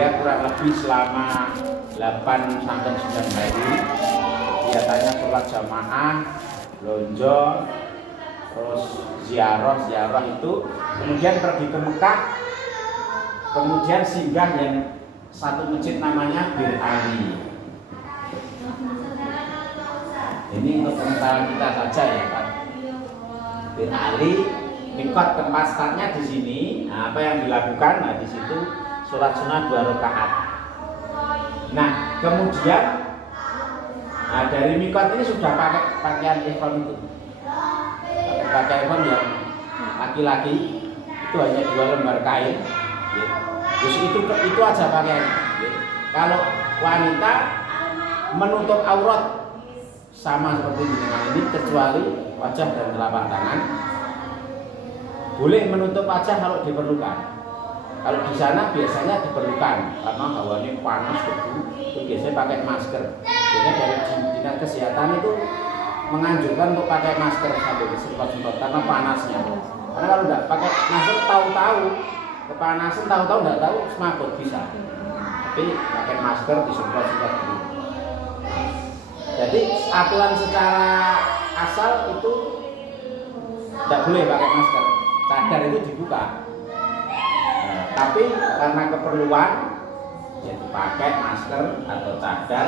dia kurang lebih selama 8 sampai 9 hari. Kegiatannya sholat jamaah, lonjo, terus ziarah itu, kemudian pergi ke Mekah, kemudian singgah yang satu masjid namanya Bir Ali. Ini untuk pengetahuan kita saja ya Pak. Bir Ali, mikot tempat startnya di sini. Nah, apa yang dilakukan? Nah, di situ sholat sunnah 2 rakaat. Nah, kemudian dari mikot ini sudah pakai pakaian ihram itu. Pakai ihram yang laki-laki itu hanya 2 lembar kain. Terus itu aja pakaiannya. Kalau wanita menutup aurat sama seperti dengan ini kecuali wajah dan telapak tangan. Boleh menutup wajah kalau diperlukan. Kalau di sana biasanya diperlukan karena hawanya panas itu biasanya pakai masker. Jadi dari dinas kesehatan itu menganjurkan untuk pakai masker sampai disemprot-semprot karena panasnya. Karena kalau tidak pakai masker tahu-tahu kepanasan, tahu-tahu tidak tahu semaput bisa. Tapi pakai masker disemprot-semprot dulu. Jadi aturan secara asal itu tidak boleh pakai masker. Cadar itu dibuka. Nah, tapi karena keperluan ya dipakai masker atau cadar.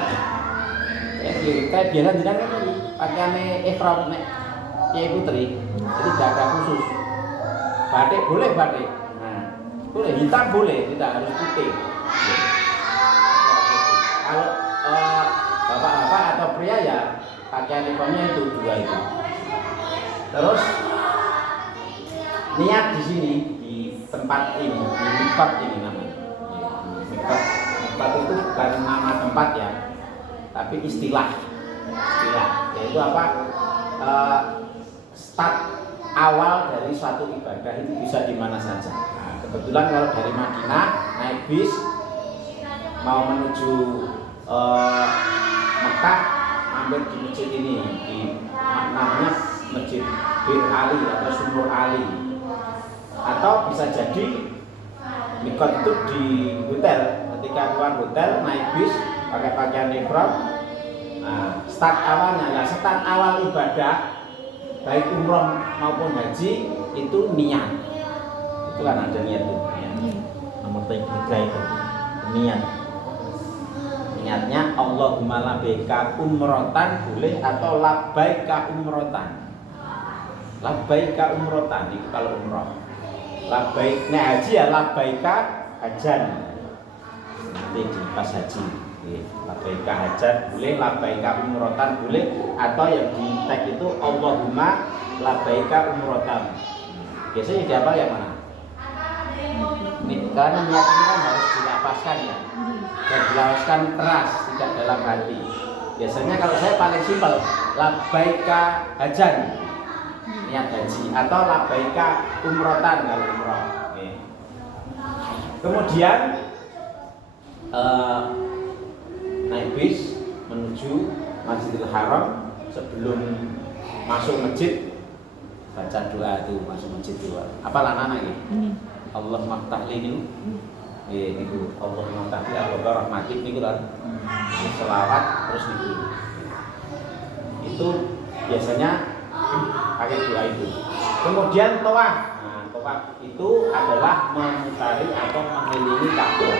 Kayak biasa jenengan kan pakaiane ihram nek Kyai Putri. Jadi tidak ada khusus. Batik boleh batik. Nah, boleh hitam boleh, tidak harus putih. Kalau bapak-bapak atau pria ya pakaian ihramnya itu 2 itu. Terus niat di sini di tempat ini, di mikot ini namanya. Mikot itu bukan nama tempat ya, tapi istilah yaitu apa? Start awal dari suatu ibadah itu bisa di mana saja. Nah, kebetulan kalau dari Madinah naik bis mau menuju Mekah, mampir di masjid ini, di namanya Masjid Bir Ali atau Sumur Ali, atau bisa jadi mikot itu di hotel. Ketika keluar hotel naik bis pakai pakaian ihram. Nah, start awal ibadah baik umroh maupun haji itu niat. Itu kan ada niat itu. Nomor 3 itu niat. Niatnya Allahumma labbaika umrotan boleh atau labbaika umrotan. Labbaika umrotan itu kalau umroh. Labbaik haji ya labbaika hajan. Nanti di pas haji. Labbaika hajan boleh, labbaika umrotan boleh, atau yang di tag itu Allahumma labbaika umrotan. Biasanya di apa yang mana? Karena niat ini kan harus dilapaskan ya. Dan dilapaskan keras, tidak dalam hati. Biasanya kalau saya paling simpel, labbaika hajan, niat haji, atau labbaika umrotan kalau umroh. Kemudian naik bis menuju Masjidil Haram. Sebelum masuk masjid baca doa itu masuk masjid doa. Apa anak-anak ini? Allah maftahli niku. Niku Allah maftahli ababa rahmatik niku kan. Selawat terus niku. Itu biasanya pakai doa itu. Kemudian tawaf. Nah, tawaf itu adalah memutari atau mengelilingi Ka'bah.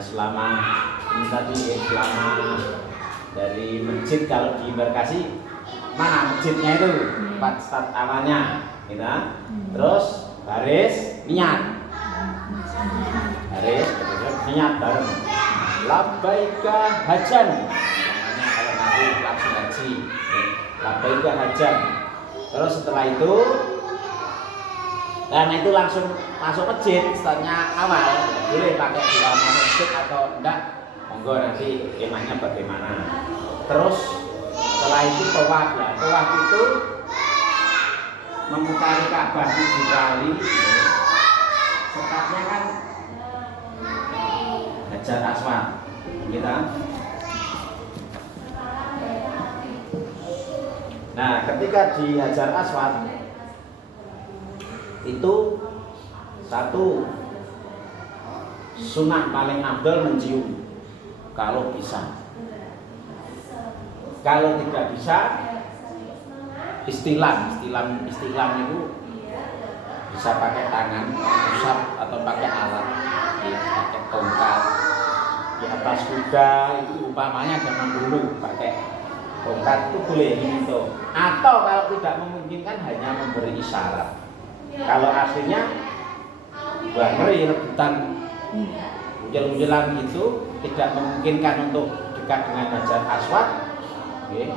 Selama ini tadi selama dari masjid, kalau di Bekasi mana masjidnya itu tempat start awalnya gitu. Terus baris niat bareng labbaika hajan, namanya kalau nanti langsung haji labbaika hajan. Terus setelah itu karena itu langsung masuk masjid, startnya awal, boleh pakai di dalam masjid atau enggak, monggo nanti emangnya bagaimana. Terus setelah itu tawaf ya, tawaf itu memutari Ka'bah 7 kali. Startnya kan Hajar Aswad, Kita. Nah, ketika di Hajar Aswad itu satu sunnah paling afdal mencium kalau bisa. Kalau tidak bisa, istilam itu bisa pakai tangan, usap atau pakai alat, pakai tongkat di atas kuda itu umpamanya zaman dulu pakai tongkat itu boleh gitu. Atau kalau tidak memungkinkan hanya memberi isyarat. Kalau aslinya ngeri rebutan ujel-ujelan itu tidak memungkinkan untuk dekat dengan Hajar Aswad, okay,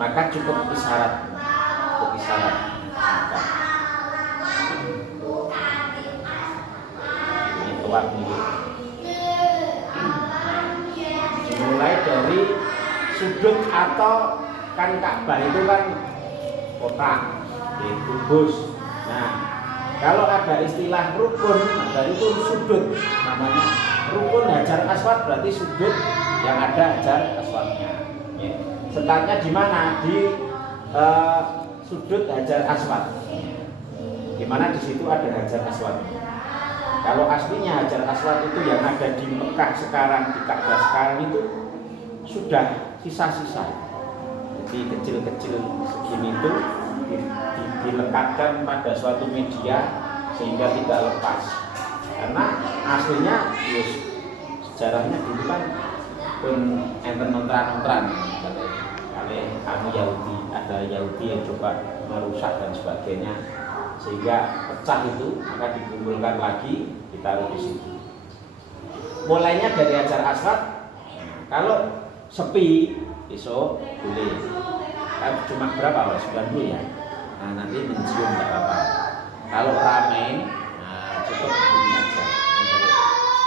maka cukup isyarat. Ini tuak ini. Dimulai dari sudut atau kan Ka'bah itu kan kotak, kubus. Nah, kalau ada istilah rukun, dari itu sudut namanya. Rukun Hajar Aswad berarti sudut yang ada Hajar Aswadnya. Ya. Startnya di mana? Di sudut Hajar Aswad. Di mana di situ ada Hajar Aswad. Kalau aslinya Hajar Aswad itu yang ada di Mekah sekarang, di Ka'bah sekarang itu sudah sisa-sisa. Jadi kecil-kecil segini itu dilekatkan pada suatu media sehingga tidak lepas. Karena aslinya yes, sejarahnya dulu kan pun enten nontran kali kamu Yahudi, ada Yahudi yang coba merusak dan sebagainya sehingga pecah itu, maka dikumpulkan lagi ditaruh di situ. Mulainya dari Hajar Aswad. Kalau sepi besok boleh. Cuma berapa? 90 ya. Nah, nanti mencium tidak apa-apa. Kalau ramai, nah cukup ini aja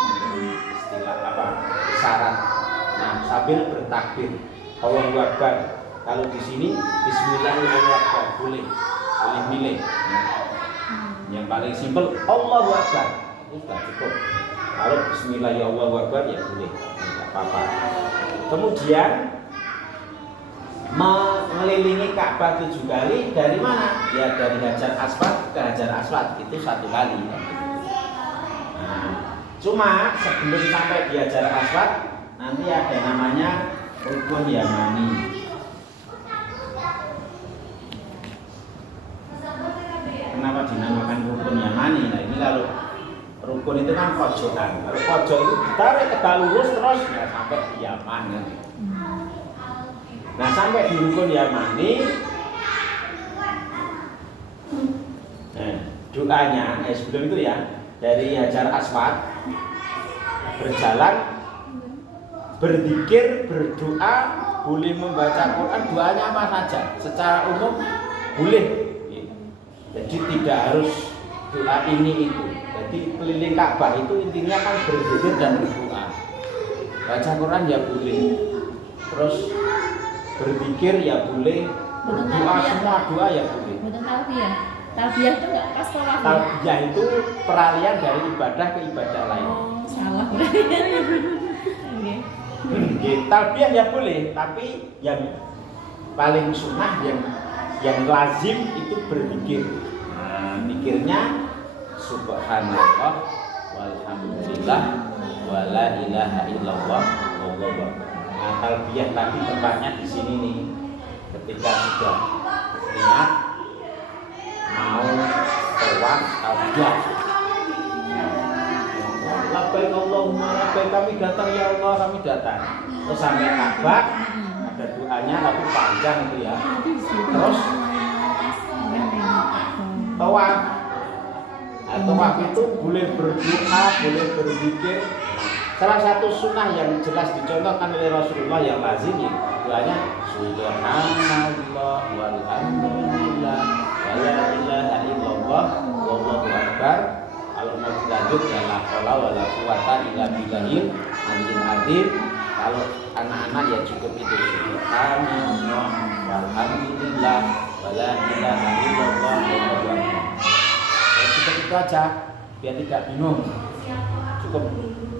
memberi istilah apa? Isyarat. Nah, sambil bertakbir. Allahu Akbar. Kalau di sini Bismillahirrahmanirrahim boleh milih. Nah, yang paling simpel Allahu Akbar. Itu sudah cukup. Kalau Bismillahirrahmanirrahim ya boleh. Tidak apa-apa. Kemudian mengelilingi Ka'bah 7 kali. Dari mana? Ya dari Hajar Aswad ke Hajar Aswad itu 1 kali. Nah, cuma sebelum sampai di Hajar Aswad nanti ada namanya Rukun Yamani. Kenapa dinamakan Rukun Yamani? Nah ini kalau rukun itu kan pojokan. Kalau pojok itu ditarik tegak lurus terus ya sampai di Yaman. Ya. Nah sampai di Rukun Yamani, nah, doanya sebelum itu ya dari Hajar Aswad berjalan, berzikir, berdoa, boleh membaca Quran, doanya apa saja, secara umum boleh. Jadi tidak harus doa ini itu. Jadi keliling Ka'bah itu intinya kan berzikir dan berdoa. Baca Quran ya boleh. Terus berzikir ya boleh, berdoa semua doa ya boleh. Betul talbiyah. Talbiyah itu enggak pas tawaf. Talbiyah itu peralihan dari ibadah ke ibadah lain. Oh, salah berarti. Talbiyah ya boleh, tapi yang paling sunnah yang lazim itu berzikir. Nah, zikirnya subhanallah walhamdulillah wala ilaha illallah wallahu akbar. Nah, talbiyah tadi tempatnya di sini nih. Ketika sudah niat mau tawaf talbiyah. Labbaik Allahumma labbaik, kami datang ya Allah, kami datang. Terus sampai Ka'bah ada doanya tapi panjang itu ya. Terus tawaf. Nah, tawaf itu boleh berdoa, boleh berzikir. Salah satu sunnah yang jelas dicontohkan oleh Rasulullah yang lazim doanya subhanallah walhamdulillah wala ilaha illallah wallahu akbar. Kalau mau dilanjut ya la haula wala quwata illa billahil aliyil azim. Kalau anak-anak ya cukup itu subhanallah walhamdulillah wala ilaha illallah wallahu akbar. Cukup itu aja biar tidak bingung. cukup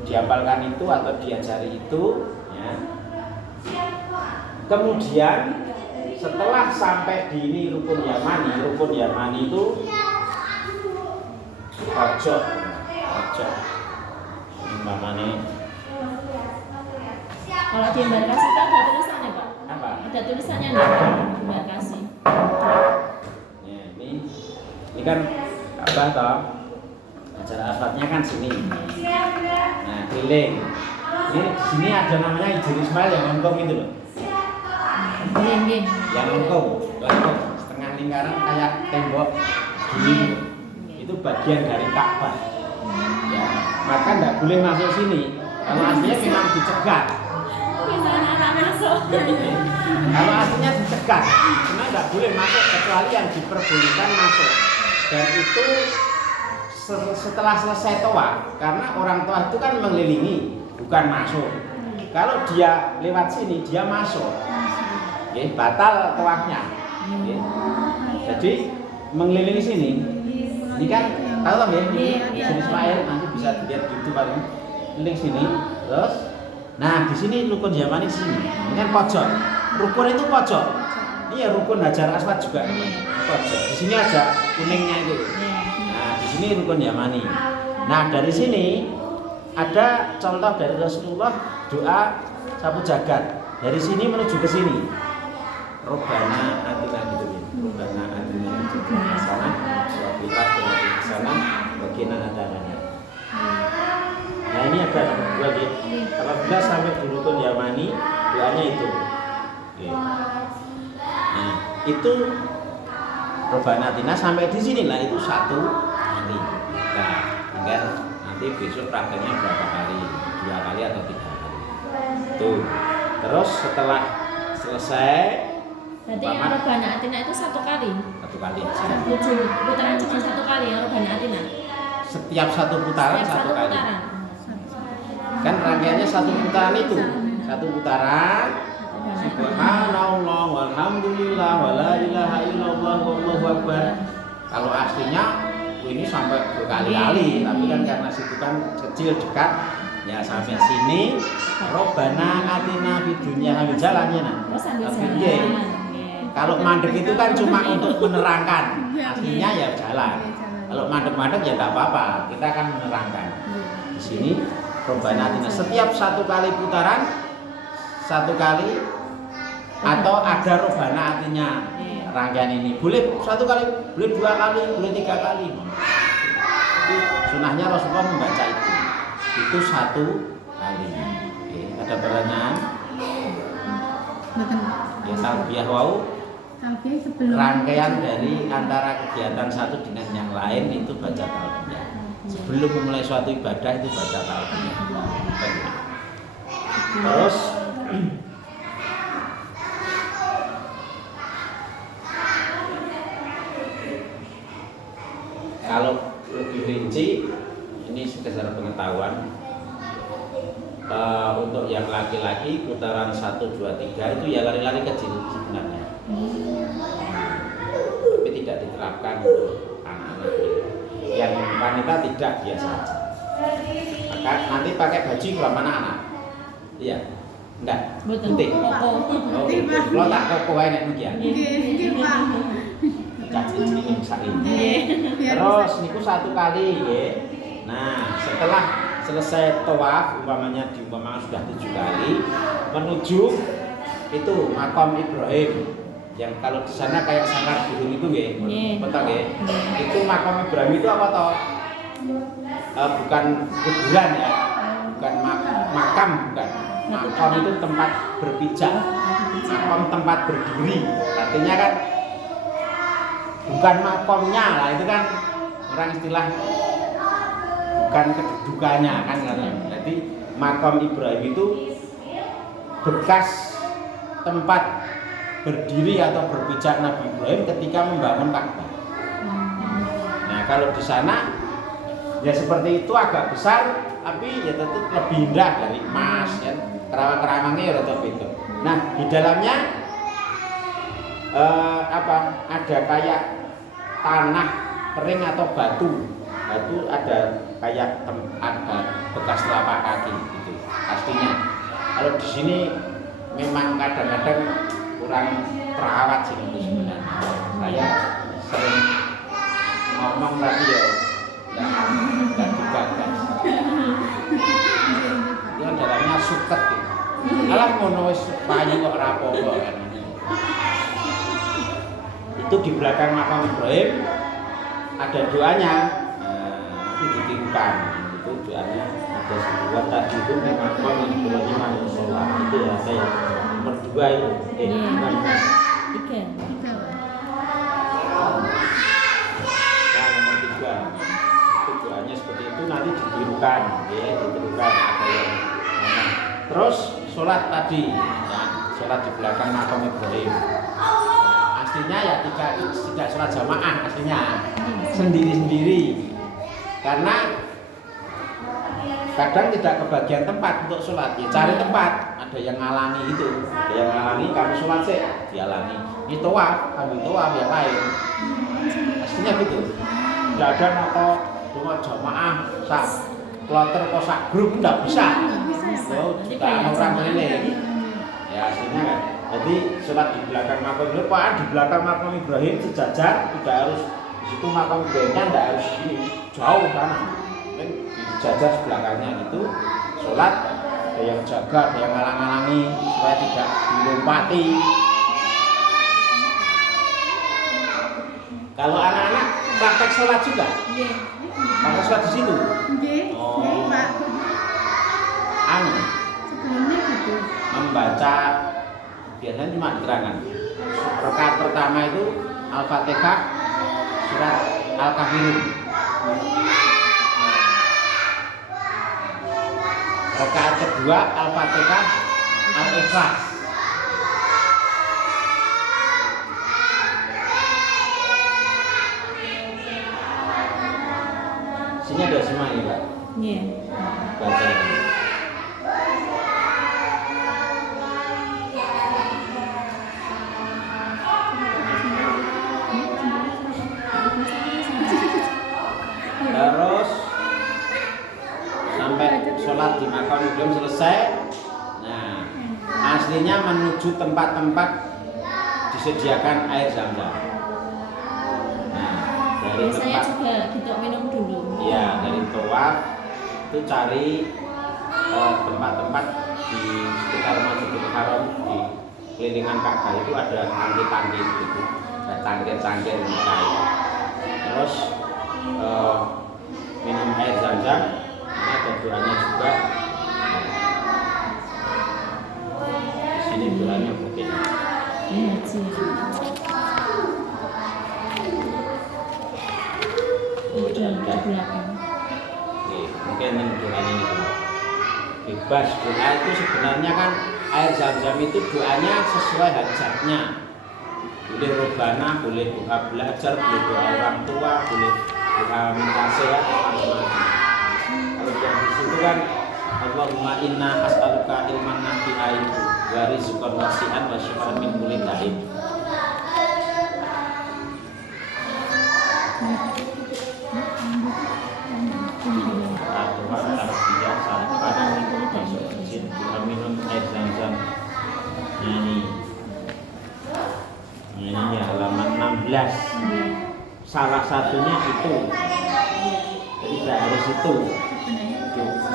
dihafalkan itu atau diajari itu ya. Kemudian setelah sampai di ini rukun Yamani itu ojo umpamane Kalau di embarkasi itu ada tulisannya Pak? apa? Ada tulisannya enggak? Embarkasi. Ya, ini kan apa toh? Ajar asfatnya kan sini. Nah, keliling. Ini di sini ada namanya Ijir Ismail yang lengkung itu loh. Nggih. Yang lengkung setengah lingkaran kayak tembok gini. Itu bagian dari Ka'bah. Ya, maka nggak boleh masuk sini. Kalau aslinya memang dicegat. Bisa anak masuk. Kalau aslinya dicegat, cuma nggak boleh masuk kecuali yang diperbolehkan masuk. Dan itu setelah selesai tawaf, karena orang tawaf itu kan mengelilingi, bukan masuk. Kalau dia lewat sini, dia masuk. Ya, batal tawafnya. Ya. Jadi mengelilingi sini. Ini kan tahu kan ya? Ijir Ismail nanti bisa dilihat di YouTube paling. Link sini, terus, nah di sini rukun Yamani di sini, ini kan pojok. Rukun itu pojok. Iya rukun Hajar Aswad juga, pojok. Di sini ada kuningnya itu. Nah di sini rukun Yamani. Nah dari sini ada contoh dari Rasulullah doa sapu jagat. Dari sini menuju ke sini. Robbana atina gitu ya. Robbana atina gitu. Sana, wabilah dengan sana, bagian adanya. Nah ini ada dua gitu. Apabila sampai di rukun Yamani, doanya itu. Oke. Nah itu Robbana atina sampai di sini lah itu satu kali. Nah tinggal nanti besok prakteknya berapa kali, 2 kali atau 3 kali. Tuh. Terus setelah selesai, Berarti yang Robbana atina itu 1 kali. 1 kali aja. Putaran cuma 1 kali yang Robbana atina. Setiap satu putaran Setiap 1 kali. putaran. Kan rangkaiannya 1 putaran itu. 1 putaran. Subhanallah walhamdulillah wala ilaha illallah wallahu akbar. Kalau aslinya ini sampai berkali-kali, tapi kan karena situ kan kecil dekat, ya sampai sini. Robbana atina fid dunya sambil jalannya nah. Oh, sambil Tapi jalan. iya. Nggih. Kalau mandek itu kan cuma untuk menerangkan, aslinya ya jalan. Kalau mandek-mandek ya tak apa-apa, kita akan menerangkan. Di sini Robbana atina setiap 1 kali putaran 1 kali atau ada Robbana atina rangkaian ini boleh 1 kali, boleh 2 kali, boleh 3 kali. Itu sunahnya Rasulullah membaca itu 1 kali. Oke, ada pertanyaan? Ya talbiyah wau rangkaian dari antara kegiatan satu dengan yang lain itu baca talbiyah. Sebelum memulai suatu ibadah itu baca talbiyah. Terus kalau lebih rinci ini sekedar pengetahuan. Untuk yang laki-laki putaran 1, 2, 3 itu ya lari-lari kecil sebenarnya. Tapi tidak diterapkan untuk anak-anak. Yang wanita tidak biasa saja. Maka nanti pakai baju kalau anak-anak. Iya. Enggak. Betul. Putih. Koko. Oh, kalau tak koko wae nek mungkin. Caci ini Nggih. Terus niku 1 kali nggih. Nah, setelah selesai tawaf umpamanya sudah 7 kali menuju itu makam Ibrahim yang kalau di sana kayak sangkar burung itu nggih, betul nggih. Itu makam Ibrahim itu apa toh? Bukan kuburan ya, bukan makam bukan. Makam itu tempat berpijak, makam tempat berdiri. Artinya kan bukan makomnya lah itu kan orang istilah bukan kedudukannya kan katanya. Jadi makam Ibrahim itu bekas tempat berdiri atau berpijak Nabi Ibrahim ketika membangun Ka'bah. Nah kalau di sana ya seperti itu agak besar tapi ya tetap lebih indah dari emas ya. Kerawang-kerawangnya ya tetap itu. Nah di dalamnya ada kayak tanah kering atau batu Nah, itu ada kayak ada bekas telapak kaki gitu pastinya. Kalau di sini memang kadang-kadang kurang terawat sih sebenarnya. Saya sering ngomong tapi ya nggak digagas. Dia dalamnya suket gitu. Alah ngono wis payu kok ora apa-apa kan. Itu di belakang makam Ibrahim ada doanya. Itu ditirukan. Itu doanya ada sebuah tadi itu memang Ibrahim sholat. Itu ya saya nomor 2 itu. Bukan. 3. Nah, nomor 3. Itu doanya seperti itu nanti ditirukan, ya, ditirukan ada yang mana. Terus sholat tadi, ya, sholat di belakang makam Ibrahim. Nah, aslinya ya tidak sholat jamaah, aslinya sendiri-sendiri. Karena kadang tidak kebagian tempat untuk sholat, ya cari tempat. Ada yang ngalangi itu, ada yang ngalangi kamu sholat sih, dihalangi. Ini tawaf, ambil tawaf yang lain. Aslinya gitu. Tidak ada noto cuma jamaah sak kloter kok sak grup tidak bisa. Oh, jutaan orang keliling. Ya aslinya kan. Jadi sholat di belakang makam Ibrahim, di belakang makam Ibrahim sejajar, tidak harus di situ makam Ibrahimnya tidak harus ini jauh sana. Kan dijajar sebelakangnya itu sholat, ada yang jaga, ada yang ngalang-ngalangi supaya tidak dilompati. Kalau anak-anak praktek sholat juga? Iya. Praktek sholat di situ? Nggih, nggih, Pak. Anu, Sebelumnya gitu. membaca biasanya cuma diterangkan. Rakaat pertama itu Al-Fatihah, surat Al-Kafirun. Rakaat kedua Al-Fatihah, Al-Ikhlas. Sini ada semua ini Pak. Iya. Baca ini. Terus sampai sholat di makam Ibrahim selesai. Nah, aslinya menuju tempat-tempat disediakan air zam-zam. Nah, dari Biasanya tempat juga kita minum dulu. ya dari tawaf itu cari tempat-tempat di sekitar Masjidil Haram di kelilingan Ka'bah itu ada tangki-tangki gitu, ada tangkir-tangkir kayu. Terus minum air zam-zam, ini ada doanya juga. Di sini doanya mungkin. Iya sih. Oh, Udah di ada. belakang. Oke, mungkin ini doanya ini dulu. Bebas doa itu sebenarnya kan air zam-zam itu doanya sesuai hajatnya. Boleh robbana, boleh doa belajar, boleh doa orang tua, boleh doa minta sehat, macam-macam. Kalau yang di situ kan Allahumma inna as'aluka ilman nafi'an wa rizqan wasi'an wa syifaan min kulli da'in. Aturan Arabia sahabat masuk masjid kita minum air zam-zam. Nah ini ya halaman 16. Salah satunya itu. Jadi tidak harus itu.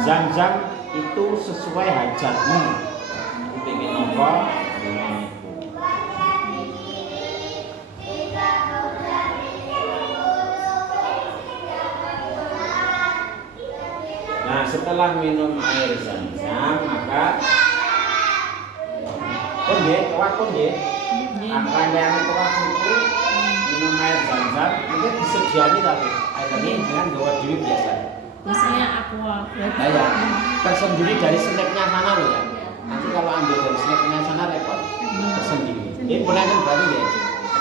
Zam-zam itu sesuai hajatmu. Pengen apa? Nah, setelah minum air zam-zam maka tawaf rangkaian tawaf itu minum air zam-zam mungkin disediani tapi air zam-zam dengan bawa duit biasa. Biasanya aqua. Nah ya, tersendiri dari snacknya sana loh ya. Nanti kalau ambil dari snacknya sana repot. Tersendiri. Ini punya kan berarti ya.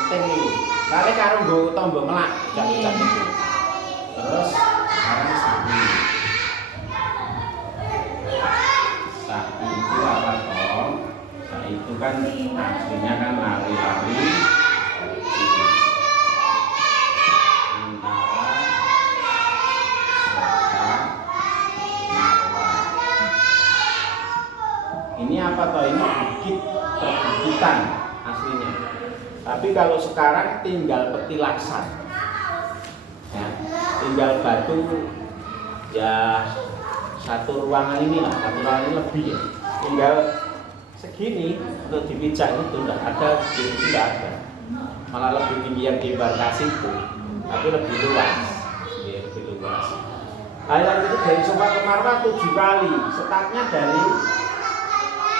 Penting ini. Kali karo nggo tombol melak, jat-jat itu. Terus sekarang sapi. Sapi itu apa toh? Sapi itu kan aslinya kan lari-lari antara Tapi kalau sekarang tinggal petilasan, ya, tinggal batu ya satu ruangan ini lah, satu ruangan ini lebih ya. Tinggal segini untuk dipijak itu enggak ada, tidak ada. Malah lebih tinggi yang di embarkasi itu, tapi lebih luas, ya, lebih luas. Aliran itu dari sofa ke marwah 7 kali, startnya dari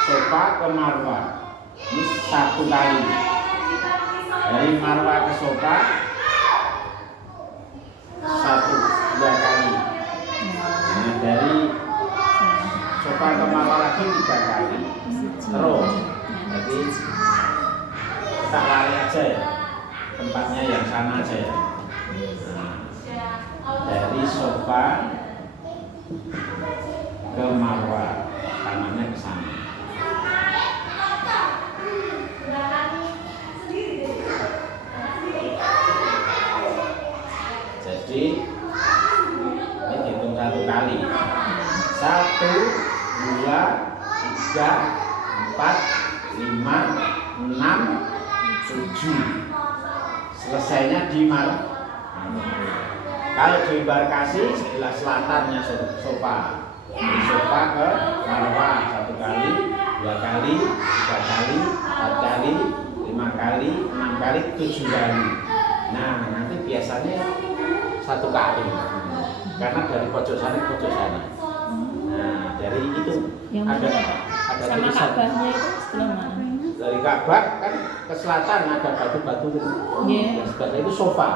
sofa ke marwah ini 1 kali. Dari marwah ke sofa 2 kali. Nah, dari sofa ke marwah lagi 3 kali. Terus, jadi kita lari aja ya, tempatnya yang sana aja ya. Nah, dari sofa ke marwah, tangannya ke sana. Jadi ini dihitung 1 kali. 1, 2, 3, 4, 5, 6, 7. Selesainya di marwah. Kalau di embarkasi sebelah selatannya sofa. Dari sofa ke marwah 1 kali, 2 kali, 3 kali, 4 kali, 5 kali, 6 kali, 7 kali. Nah, nanti biasanya 1 kali. Karena dari pojok sana ke pojok sana. Nah, dari itu Yang ada mana, Pak? Sama tulisan. Ka'bahnya itu sebelah mana? Dari Ka'bah kan ke selatan ada batu-batu itu. Iya. Yang sebelah itu sofa.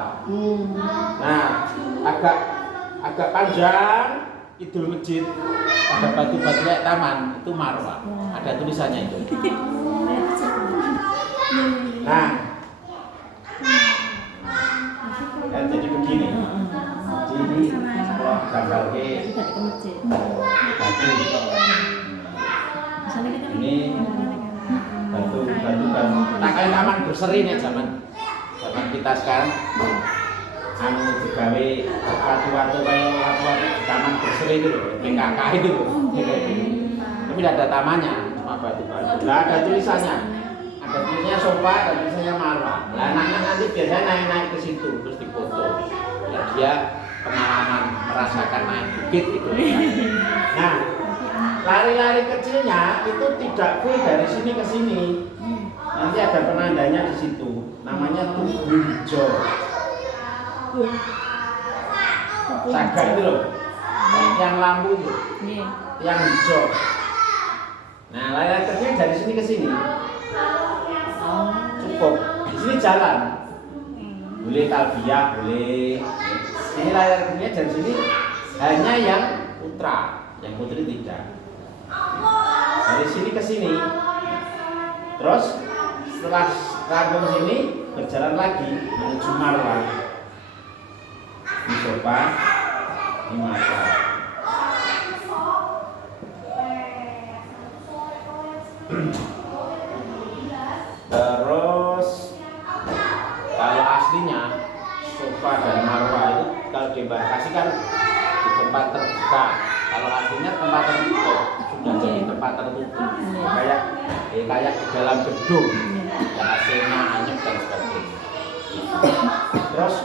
Nah, agak panjang kidul masjid ada batu-batu kayak taman, itu marwah. Ada tulisannya itu. Nah, dan jadi begini. Jadi kalau gambar ke Tidak ke masjid. batu, Misalnya kita ini batu. Tak kayak taman berseri nih zaman kita sekarang. Anu digawe watu-watu kayak watu-watu di taman berseri itu loh, PKK itu loh. Tapi tidak ada tamannya, cuma batu-batu. Lah ada tulisannya. Ada tulisannya sofa, ada tulisannya marwah. Lah anaknya nanti biasanya naik-naik ke situ terus dipoto. Ya dia pengalaman merasakan naik bukit itu. Nah, lari-lari kecilnya itu tidak full dari sini ke sini. Nanti ada penandanya di situ. Namanya tugu hijau. Saga itu loh, yang lampu itu, Iya. yang hijau. Nah, lari-lari kecilnya dari sini ke sini. Cukup. Di sini jalan. Boleh talbiyah, boleh. Ini layar kecilnya dari sini hanya yang putra, yang putri tidak. Dari sini ke sini. Terus setelah rampung sini berjalan lagi menuju marwah. Di sofa, di marwah. Terus kalau aslinya sofa dan marwah itu kalau diembarkasi kan di tempat terbuka. Kalau aslinya tempat tertutup, sudah jadi tempat tertutup. Kayak di dalam gedung, ada AC-nya, anyep dan sebagainya. Terus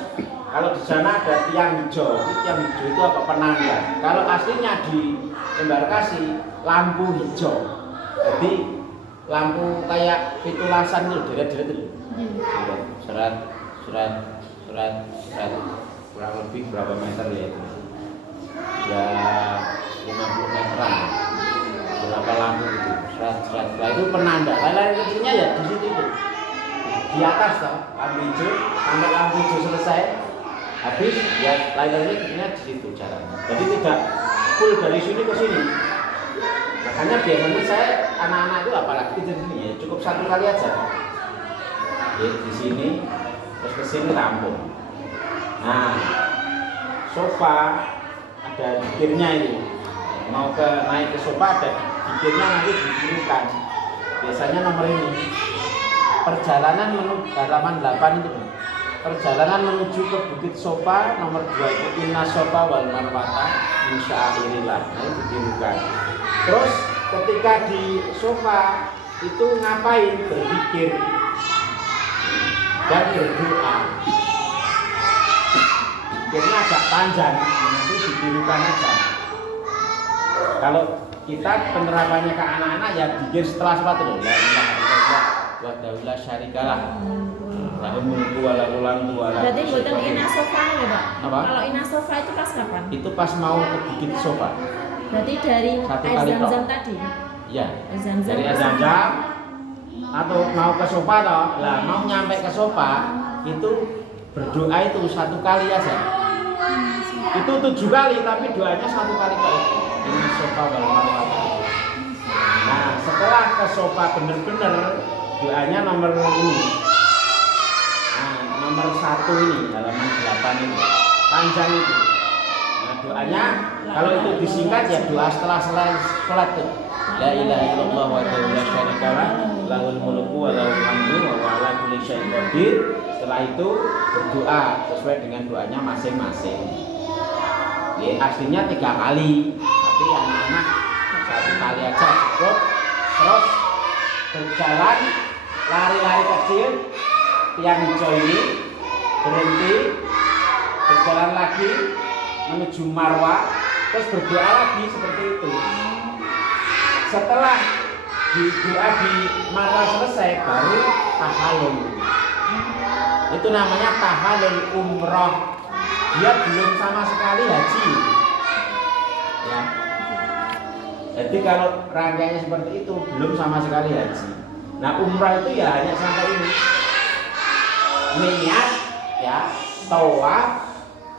kalau di sana ada tiang hijau. Tiang hijau itu apa? Penanda. Kalau aslinya di embarkasi lampu hijau. Jadi lampu kayak pitulasan itu, deret-deret itu. Surat, kurang lebih berapa meter ya itu? Ya 50 meteran. Berapa lampu itu? Serat. Itu penanda. Lain-lain kecilnya ya di situ itu. Di atas toh, lampu hijau, sampai lampu hijau selesai. Habis ya lain-lainnya kecilnya di situ jalannya. Jadi tidak full dari sini ke sini. Makanya biasanya saya anak-anak itu apalagi di sini ya cukup 1 kali aja. Ya, di sini terus ke sini rampung. Nah, sofa ada bibirnya itu. Mau naik ke sofa ada bibirnya nanti dikirimkan. Biasanya nomor ini. Perjalanan menuju halaman 8 itu. Perjalanan menuju ke Bukit Sofa nomor 2 itu Inna Sofa wal Marwata Insya'ilillah. Nah, itu dikirimkan. Terus ketika di sofa itu ngapain? Berzikir. dan berdoa. Akhirnya agak panjang, nanti ditirukan aja. Kalau kita penerapannya ke anak-anak ya bikin setelah sholat loh. La ilaha illallah wahdahu la syarikalah. Lahul mulku wa lahul hamdu wa la Berarti buatan ina sofa ya Pak? Apa? Kalau ina sofa itu pas kapan? Itu pas mau ke bukit sofa. Berarti dari Satu air kali zam-zam tok. tadi? Ya. Air zam-zam. Dari azam-zam atau mau ke sofa toh. Lah mau nyampe ke sofa itu berdoa itu 1 kali aja. Itu 7 kali tapi doanya 1 kali kok. Ini sofa wal marwah. Nah, setelah ke sofa bener-bener doanya nomor ini. Nah, nomor 1 ini halaman 8 ini. Panjang itu. Nah, doanya kalau itu disingkat ya doa setelah sholat itu. La ilaha illallah wa la syarikalah lahul mulku wa lahul hamdu wa huwa ala kulli syai'in qadir. Setelah itu berdoa sesuai dengan doanya masing-masing. Ya, aslinya 3 kali, tapi anak-anak 1 kali aja cukup. Terus berjalan lari-lari kecil yang hijau ini berhenti, berjalan lagi menuju marwah, terus berdoa lagi seperti itu. Setelah doa di marwah selesai baru tahallul. Itu namanya tahallul umroh. Dia belum sama sekali haji. Ya. Jadi kalau rangkaiannya seperti itu belum sama sekali haji. Nah umrah itu ya hanya sampai ini. Niat ya, tawaf,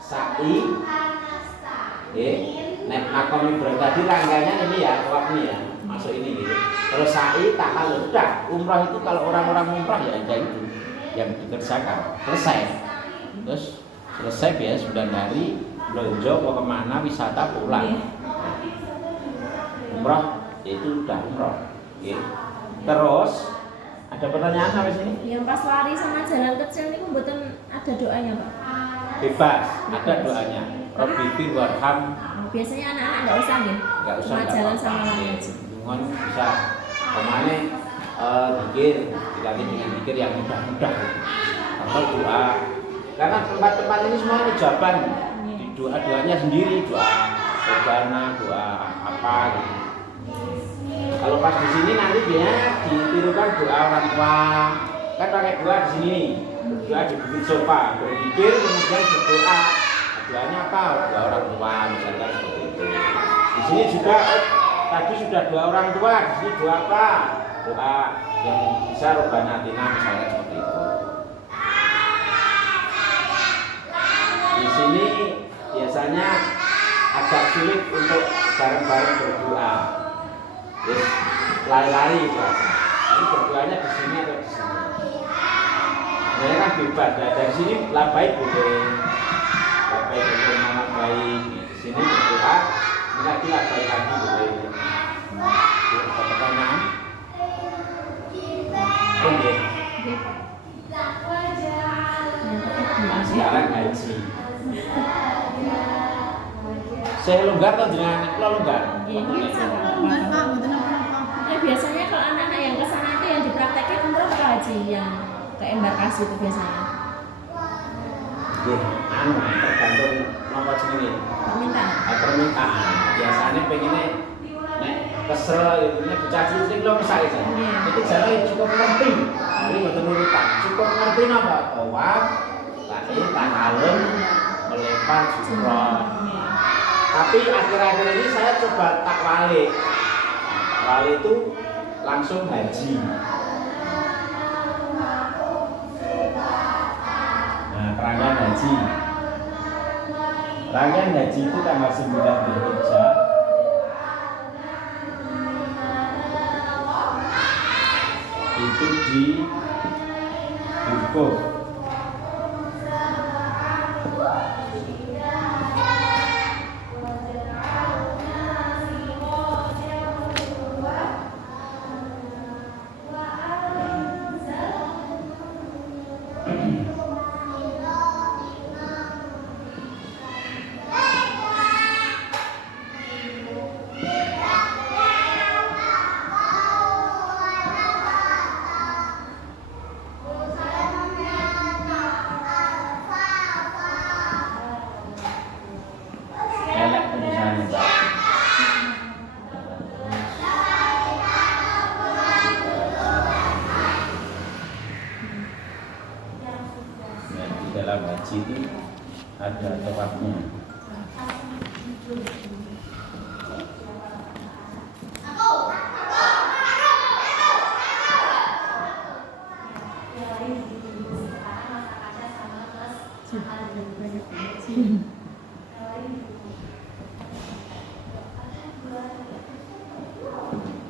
sa'i, nek makom Ibrahim tadi rangkaiannya ini ya, tawaf ini ya, masuk ini gitu. Terus sa'i, tahallul, udah. Umrah itu kalau orang-orang umrah ya ada itu yang dikerjakan, selesai. Terus selesai biasa 9 hari belanja mau kemana wisata pulang. Umrah itu udah umrah. Terus ada pertanyaan sampai sini? Yang pas lari sama jalan kecil ini kebetulan ada doanya Pak? Bebas, ada doanya. Rabbi fir warham. Biasanya anak-anak nggak usah deh. Nggak usah. Cuma jalan sama lari aja. Dengan bisa kemana zikir, diganti dengan zikir yang mudah-mudah. Atau doa. Karena tempat-tempat ini semua ini jawaban. Di doa-doanya sendiri, doa rebana, doa apa gitu. Kalau pas di sini nanti dia ditirukan doa orang tua. Kan pakai doa di sini. Berdoa di bukit sofa, berzikir kemudian berdoa. Doanya apa? Doa orang tua misalkan seperti itu. Di sini juga tadi sudah doa orang tua, di sini doa apa? Doa yang bisa Rabbana atina misalkan seperti itu. Di sini biasanya agak sulit untuk bareng-bareng berdoa. Yes, lari-lari itu aja. Tapi berdoanya di sini atau di sini. Ini kan bebas. Nah, dari sini labai boleh, labai boleh mana baik. Di sini berdoa, ini lagi labai lagi boleh. Ada pertanyaan? Oke. Sekarang haji. Saya longgar atau dengan kalau longgar? Iya, Enggak Pak, betul apa-apa. biasanya kalau anak-anak yang kesana itu yang dipraktekkan umroh atau haji yang ke embarkasi itu biasanya? Tergantung nomor jenenge. Permintaan. Permintaan. Biasanya pengennya nek kesel itu nek dicaci sing lo mesake aja. Itu jalan cukup ngerti. Jadi mboten urutan. Cukup ngerti napa? Tawaf, sa'i, tahallul, melempar jumrah. Tapi akhir-akhir ini saya coba takwalik. Takwalik itu langsung haji. Nah, rangkaian haji. Rangkaian haji itu tanggal 9 Dzulhijjah. Itu di Wukuf. haji itu ada tawafnya.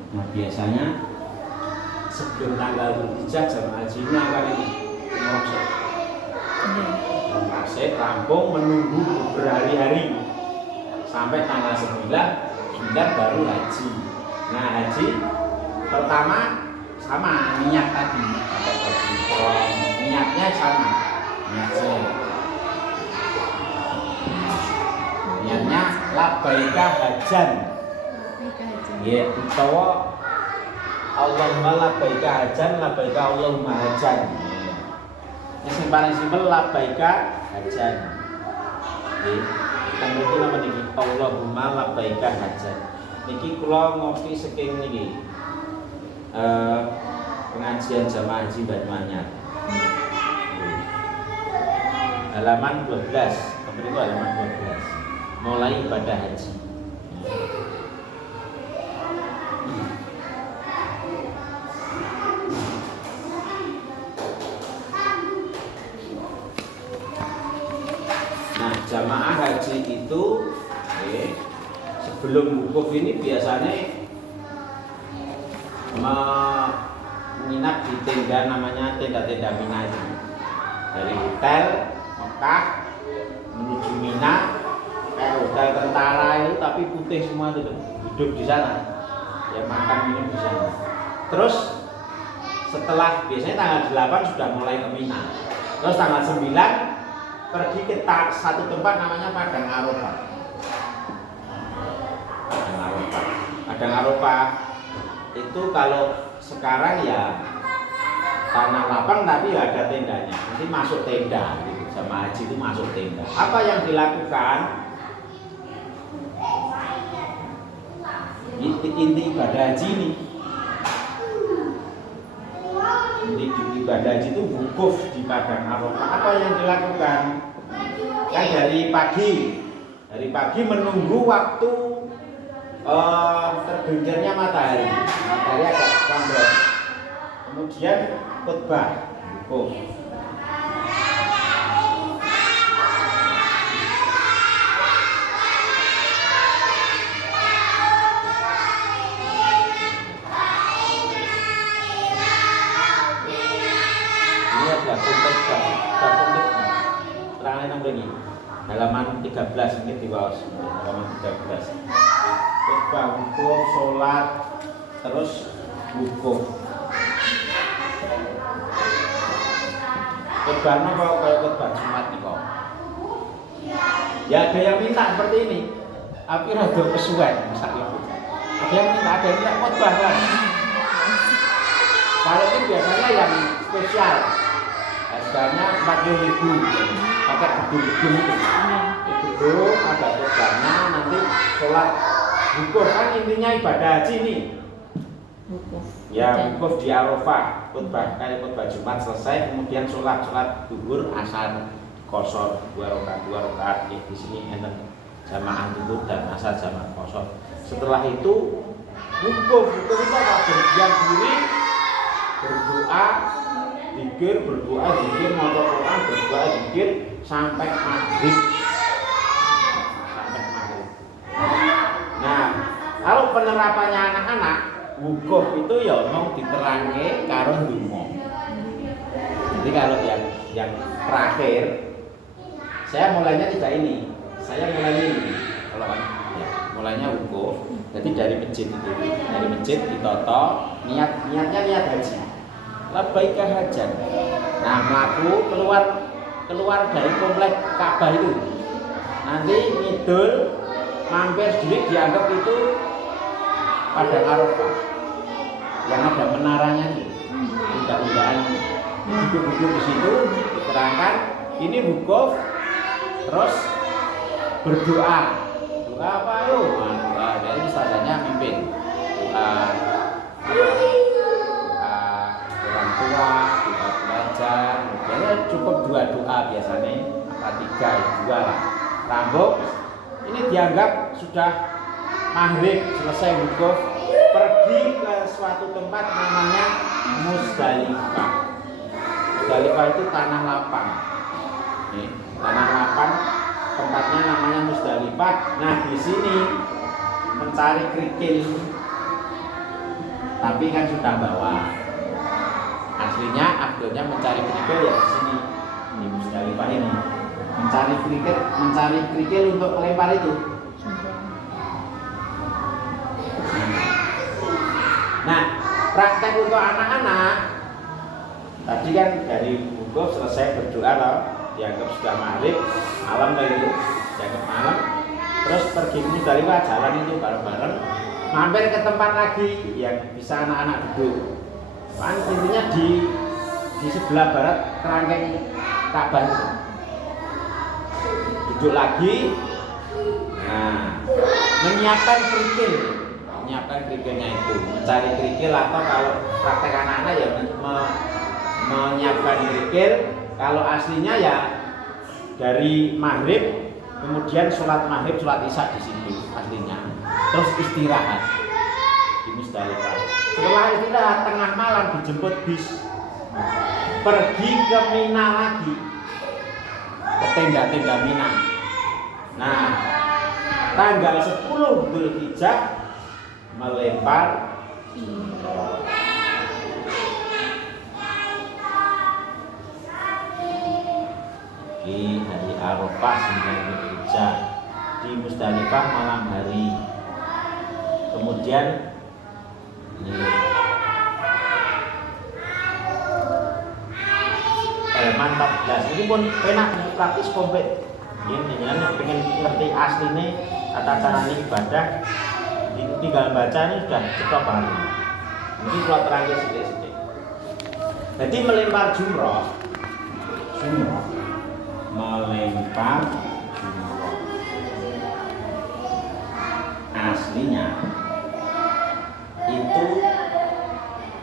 Nah biasanya sebelum tanggal 7 jamaah hajinya akan ini merosot. Merosot rampung menunggu berhari-hari sampai tanggal 9 baru haji. Nah haji pertama sama niat tadi, niatnya sama, niatnya labbaika hajan. Ya, utawa Allahumma labbaika hajan, labbaika Allahumma hajan. Yang paling simpel labbaika hajan. Nggih. Kan itu nama niki Allahumma labbaika hajan. Niki kula ngopi saking niki. Pengajian jamaah haji Banyuanyar. Halaman 12, itu halaman 12. Mulai ibadah haji. Nah, jamaah haji itu sebelum wukuf ini biasanya menginap di tenda, namanya tenda-tenda Mina itu. Dari hotel Mekah menuju Mina, kayak hotel tentara itu tapi putih semua itu, hidup di sana. Ya makan minum di sana. Terus setelah biasanya tanggal 8 sudah mulai ke Mina. Terus tanggal 9 pergi ke satu tempat namanya Padang Arafah. Padang Arafah itu kalau sekarang ya tanah lapang tapi ada tendanya. Nanti masuk tenda, gitu. Sama haji itu masuk tenda. Apa yang dilakukan? Inti ibadah haji ini. Inti ibadah haji itu wukuf di Padang Arafah. Apa yang dilakukan? Kan dari pagi menunggu waktu terbenturnya matahari agak condong. Kemudian khutbah wukuf. Ini ada konteks terangnya nomor ini halaman 13 ini di bawah halaman 13. Khutbah wukuf, sholat, terus wukuf. Khutbahnya kalau kayak khutbah Jumat nih kok. Ya ada yang minta seperti ini, tapi rada kesuwen misalnya. Ada yang minta khutbah kan. Kalau ini biasanya yang spesial, harganya 40.000, pakai gedung-gedung itu. Gedung ada khutbahnya, nanti sholat wukuf, kan intinya ibadah haji nih. Ya wukuf di Arafah, khutbah kayak khutbah Jumat selesai, kemudian sholat zuhur, asar, qashar 2 rakaat. Ya di sini enten jamaah zuhur dan asar jamaah qashar. Setelah itu wukuf itu apa? Berdiam diri, berdoa, zikir, maca Quran, berdoa, zikir sampai maghrib. Nah, kalau penerapannya anak-anak, wukuf itu ya mau diterangke karo ndonga. Jadi kalau yang terakhir, saya mulainya tidak ini. Saya mulainya ini. Kalau kan ya, mulainya wukuf. Jadi dari masjid ditoto, niatnya niat haji. Labbaika hajan. Nah, mlaku keluar dari komplek Ka'bah itu. Nanti ngidul mampir sedikit dianggap itu Padang Arafah yang ada menaranya nih, undak-undakan duduk-duduk di situ diterangkan ini wukuf, terus berdoa apa yuk? Doa dari ustazahnya mimpin doa orang tua, doa belajar, biasanya cukup 2 doa biasanya rakaat 3 2 lah. Rambut ini dianggap sudah maghrib, selesai wukuf, pergi ke suatu tempat namanya Musdalifah. Musdalifah itu tanah lapang. Nih, tanah lapang, tempatnya namanya Musdalifah. Nah, di sini mencari kerikil, tapi kan sudah bawa. Aslinya abdulnya mencari kerikil ya di sini di Musdalifah ini. Mencari kerikil untuk melempar itu. Nah, praktek untuk anak-anak tadi kan dari wukuf selesai berdoa loh, dianggap sudah maghrib, malam tadi itu dianggap malam, terus pergi ke Musdalifah, jalan itu bareng-bareng, mampir ke tempat lagi yang bisa anak-anak duduk. Kan intinya di sebelah barat kerangkeng Ka'bah itu. Duduk lagi, nah, menyiapkan kerikilnya itu, mencari kerikil, atau kalau praktek anak-anak ya menyiapkan kerikil. Kalau aslinya ya dari maghrib, kemudian sholat maghrib, sholat isya di situ aslinya, terus istirahat di Musdalifah. Setelah istirahat tengah malam dijemput bis, pergi ke Mina lagi, ke tenda-tenda Mina. Nah, tanggal 10 Dzulhijjah melempar di hari Arafah 9 Dzulhijjah di Musdalifah malam hari. Kemudian ini halaman 14 ini pun penak praktis komplit. Ini pengen ngerti aslinya tata caranya ibadah, tinggal baca ini sudah cukup hari. Ini kalau terakhir sedikit. Jadi melempar jumroh, melempar jumroh aslinya itu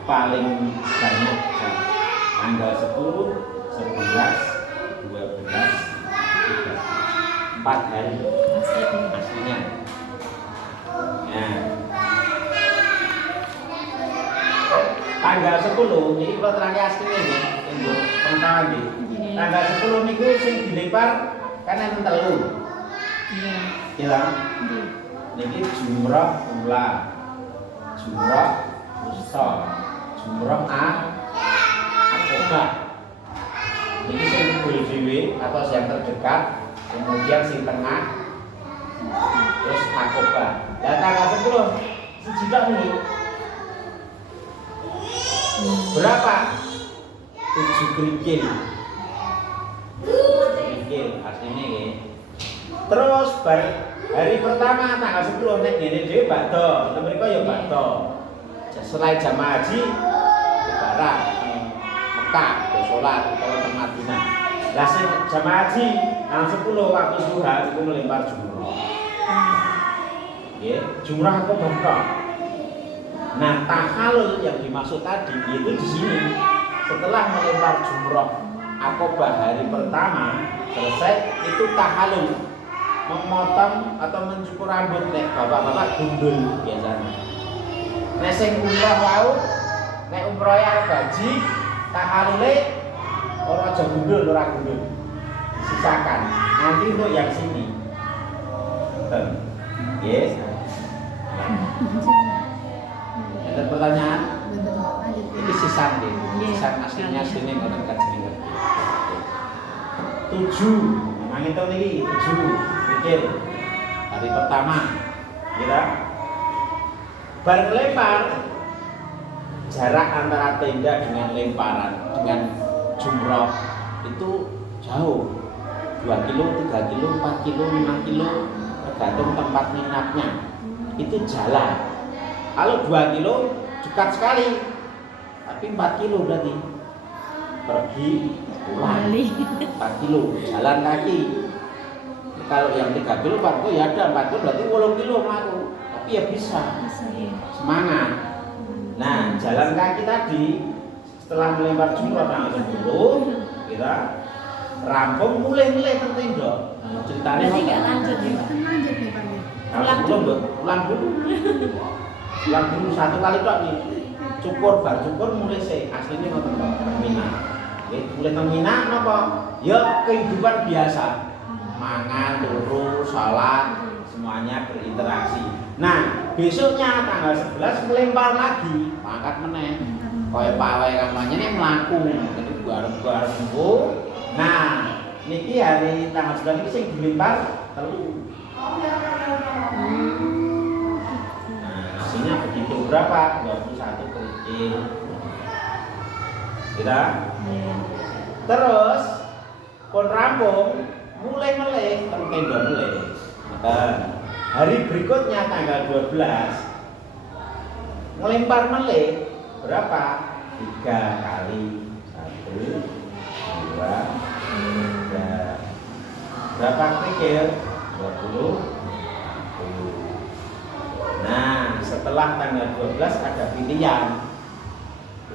paling banyak tanggal 10, 11, 12, 4 hari aslinya. Nah, tanggal 10 ini kalau terakhir aslinya ini untuk pengetahuan ini. Tanggal 10 niku sing dilempar kan enten telu. Iya. Iya. Niki jumrah ula, jumrah wusta, jumrah akobah. Niki sing dhewe atau yang terdekat, kemudian sing tengah, terus akobah. Dan tanggal 10 sejuta nih. Berapa? 7 kerikil. Aslinya ya. Terus hari pertama tanggal 10 nek ngene dhewe bakdo, mereka ya bakdo. Selain jamaah haji lebaran Mekah ke salat utawa teng Madinah. Lah sing jamaah haji tanggal 10 waktu duha itu melempar jumrah. Nggih, jumrah apa bakdo. Nah, tahalul yang dimaksud tadi itu di sini. Setelah melempar jumrah akobah hari pertama selesai, itu tahalul, memotong atau mencukur rambut. Nek bapak-bapak gundul biasanya. Nek sing umroh wau, nek umrohe arep haji, tahalule ora aja gundul, ora gundul. Sisakan. Nanti untuk yang sini. Yes. Ada pertanyaan? Ini sisan deh. Sisan aslinya ngoten kajenengan. 7. Memang itu nih 7 pikir hari pertama kira bareng lempar, jarak antara tenda dengan lemparan dengan jumroh itu jauh, 2 kilo, 3 kilo, 4 kilo, 5 kilo tergantung tempat nginapnya. Itu jalan. Kalau 2 kilo dekat sekali, tapi 4 kilo berarti pergi pulang 4 kilo jalan kaki. Kalau yang 3 kilo 4 kilo ya ada 4 kilo berarti 8 kilo melaku, tapi ya bisa semangat. Nah, jalan kaki tadi setelah melempar jumroh tanggal 10 kita rampung mulai teng tenda. Ceritane Berarti ngoten. nggak lanjut ya Pak? Kan lanjut nih Pak. Ulang Ulang dulu. Ulang dulu satu kali tok nih. Cukur bar cukur mulai sih aslinya ngoten tok teng Mina. Nggih, mulai teng Mina napa? Ya kehidupan biasa. Mangan, turu, salat, semuanya berinteraksi. Nah, besoknya tanggal 11 melempar lagi, pangkat meneh. Kaya pawai kampanye ini melaku, jadi bareng-bareng bu. Nah, niki hari tanggal 9 ini sing dilempar telu. Nah, hasilnya begitu berapa? 21 kerikil. Kira? Iya. Terus pun rampung, mulai meleh, teng tenda meleh. Nah, hari berikutnya tanggal 12 melempar meleh berapa? 3 kali. 1, 2, 3. Berapa kerikil? 20. Nah, setelah tanggal 12 ada pilihan.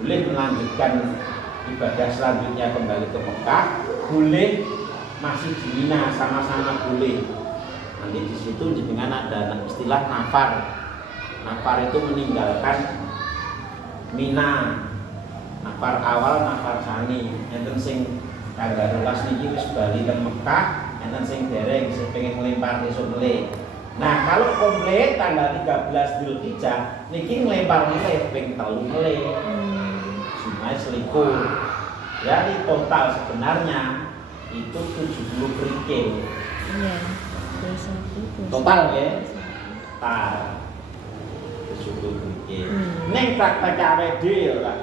Boleh melanjutkan ibadah selanjutnya kembali ke Mekah, boleh masih di Mina, sama-sama boleh. Nanti di situ dengan ada istilah nafar. Nafar itu meninggalkan Mina. Nafar awal, nafar sani. Enten sing tanggal 12 niki wis bali ke Mekah, enten sing dereng sing pengen nglempar esuk meleh. Nah, kalau komplit tanggal 13 Dzulhijjah niki nglempar meleh ping 3 meleh. Sungai selikur. Jadi total sebenarnya itu 70 kerikil. Iya. Dosa itu. Total ya. Total 70 kerikil. Ning praktek awake dhewe ora